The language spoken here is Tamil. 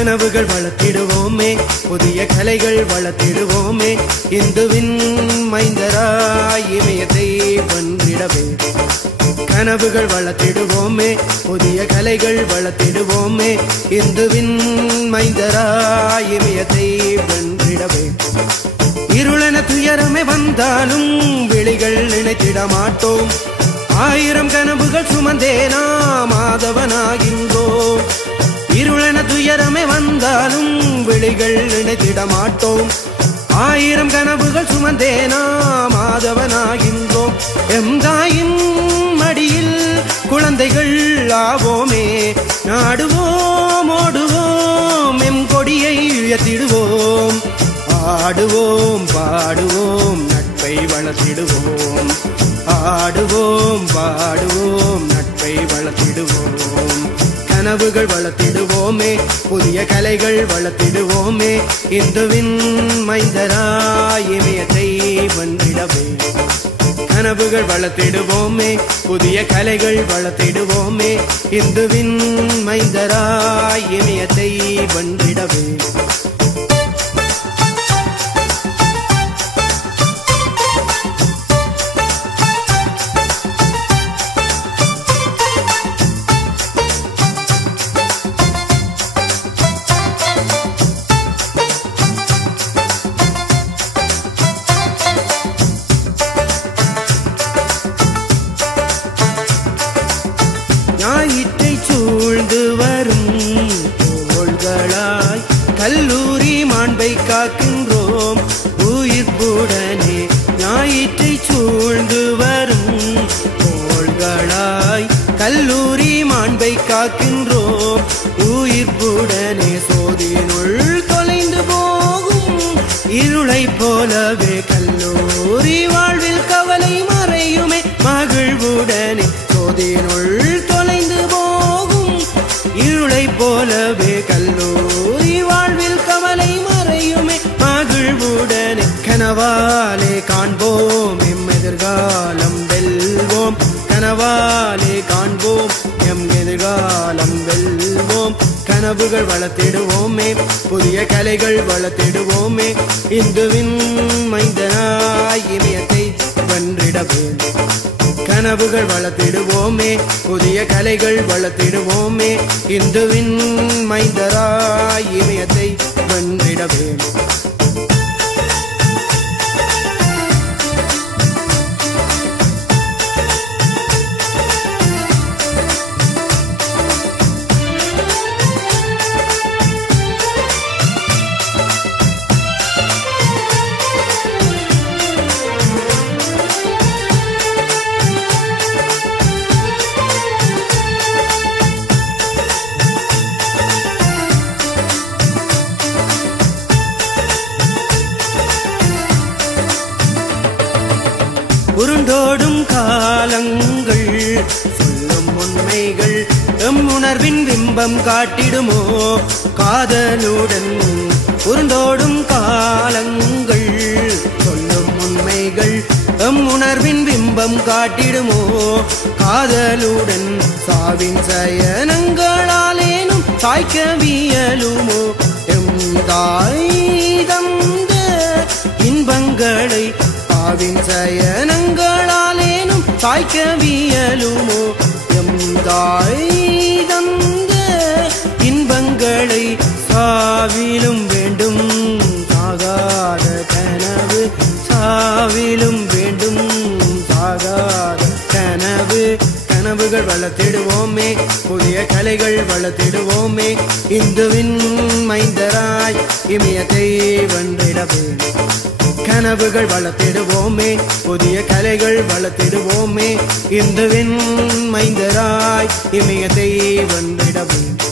கனவுகள் வளர்த்திடுவோமே புதிய கலைகள் வளர்த்திடுவோமே இந்துவின் மைந்தராய் இமயத்தை வென்றிடவே. கனவுகள் வளர்த்திடுவோமே புதிய கலைகள் வளர்த்திடுவோமே இந்துவின் மைந்தராய் இமயத்தை வென்றிடவே. இருளென துயரமே வந்தாலும் விழிகள் நினைத்திட மாட்டோம். ஆயிரம் கனவுகள் சுமந்தேனா துயரமே வந்தாலும் விழிகள் நினைத்திட மாட்டோம். ஆயிரம் கனவுகள் சுமந்தேனா மாதவனாகின்றோம். எம் தாயின் மடியில் குழந்தைகள் ஆவோமே. நாடுவோம் ஓடுவோம் எம் கொடியை உயர்த்திடுவோம் ஆடுவோம் பாடுவோம் நட்பை வளர்த்திடுவோம். ஆடுவோம் பாடுவோம். கனவுகள் வளர்த்திடுவோமே புதிய கலைகள் வளர்த்திடுவோமே இந்துவின் மைந்தரா இமயத்தை வந்திடவே கனவுகள் வளர்த்திடுவோமே புதிய கலைகள் வளர்த்திடுவோமே இந்துவின் மைந்தரா இமயத்தை வந்திடவே தோள்களாய் கல்லூரி மாண்பை காக்கின்றோம். உயிர் உயிர்ப்புடனே ஞாயிற்றை சூழ்ந்து வரும். தோள்களாய் கல்லூரி மாண்பை காக்கின்றோம். உயிர் உயிர்ப்புடனே சோதியினுள் தொலைந்து போகும். இருளை போலவே கல்லூரி வாழ்வில் கவலை மறையுமே. மகிழ்வுடனே சோதியினுள் தொலைந்து போகும். இருளை போலவே கல் கனவாலே காண்போம் எம் எதிர்காலம் வெல்வோம். கனவாலே காண்போம் எம் எதிர்காலம் வெல்வோம். கனவுகள் வளர்த்திடுவோமே புதிய கலைகள் வளர்த்திடுவோமே. இந்துவின் மைந்தனாய் இமயத்தை வென்றிடவே. கனவுகள் வளர்த்திடுவோமே புதிய கலைகள் வளர்த்திடுவோமே. இந்துவின் மைந்தரா வந்தோடும் காலங்கள். சொல்லும் உண்மைகள் எம் உணர்வின் பிம்பம் காட்டிடுமோ? காதலுடன் உருண்டோடும் காலங்கள். சொல்லும் உண்மைகள் எம் உணர்வின் பிம்பம் காட்டிடுமோ? காதலுடன் சாவின் சயனங்களாலேனும் சாய்க்கவியலுமோ எம் தாய் தந்த இன்பங்களை ஆவின் சயனங்களாலேனும் தாய்க்கவியலுமோ எம் தாய் தந்த இன்பங்களை சாவிலும் வேண்டும். சாகாத கனவு சாவிலும் வேண்டும். சாகாத கனவு கனவுகள் வளர்த்திடுவோமே. புதிய கலைகள் வளர்த்திடுவோமே. இந்துவின் மைந்தராய் இமயத்தை வென்றிடவே கனவுகள் வளர்த்திடுவோமே புதிய கலைகள் வளர்த்திடுவோமே. இந்துவின் மைந்தராய் இமயத்தை வந்திடவும்.